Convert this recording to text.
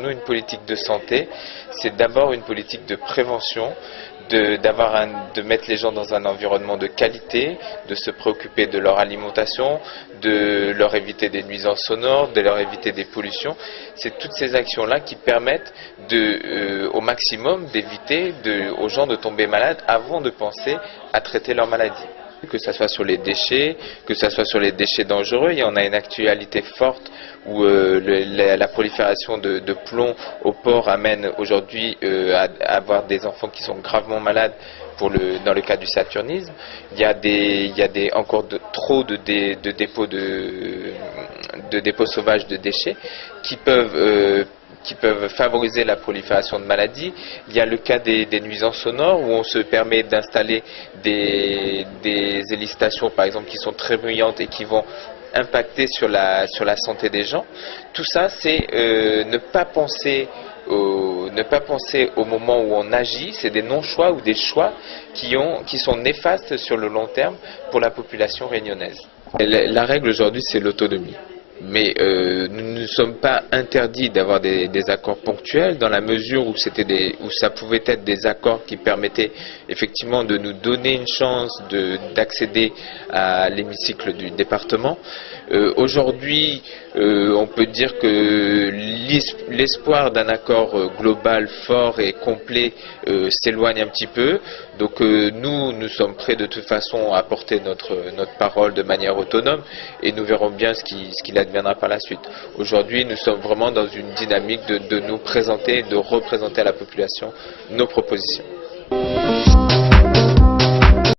nous, une politique de santé, c'est d'abord une politique de prévention, de mettre les gens dans un environnement de qualité, de se préoccuper de leur alimentation, de leur éviter des nuisances sonores, de leur éviter des pollutions. C'est toutes ces actions-là qui permettent au maximum d'éviter aux gens de tomber malades avant de penser à traiter leur maladie. Que ce soit sur les déchets, que ce soit sur les déchets dangereux, il y en a une actualité forte où la prolifération de plomb au port amène aujourd'hui à avoir des enfants qui sont gravement malades dans le cas du saturnisme. Il y a encore trop de dépôts sauvages de déchets qui peuvent favoriser la prolifération de maladies. Il y a le cas des nuisances sonores où on se permet d'installer des hélistations par exemple qui sont très bruyantes et qui vont impacter sur la santé des gens. Tout ça, c'est ne pas penser au moment où on agit, c'est des non-choix ou des choix qui sont néfastes sur le long terme pour la population réunionnaise. La règle aujourd'hui, c'est l'autonomie. Mais nous ne sommes pas interdits d'avoir des accords ponctuels dans la mesure où ça pouvait être des accords qui permettaient effectivement de nous donner une chance d'accéder à l'hémicycle du département. Aujourd'hui, on peut dire que l'espoir d'un accord global fort et complet s'éloigne un petit peu. Donc nous sommes prêts de toute façon à porter notre parole de manière autonome et nous verrons bien ce qu'il adviendra par la suite. Aujourd'hui, nous sommes vraiment dans une dynamique de nous présenter, de représenter à la population nos propositions.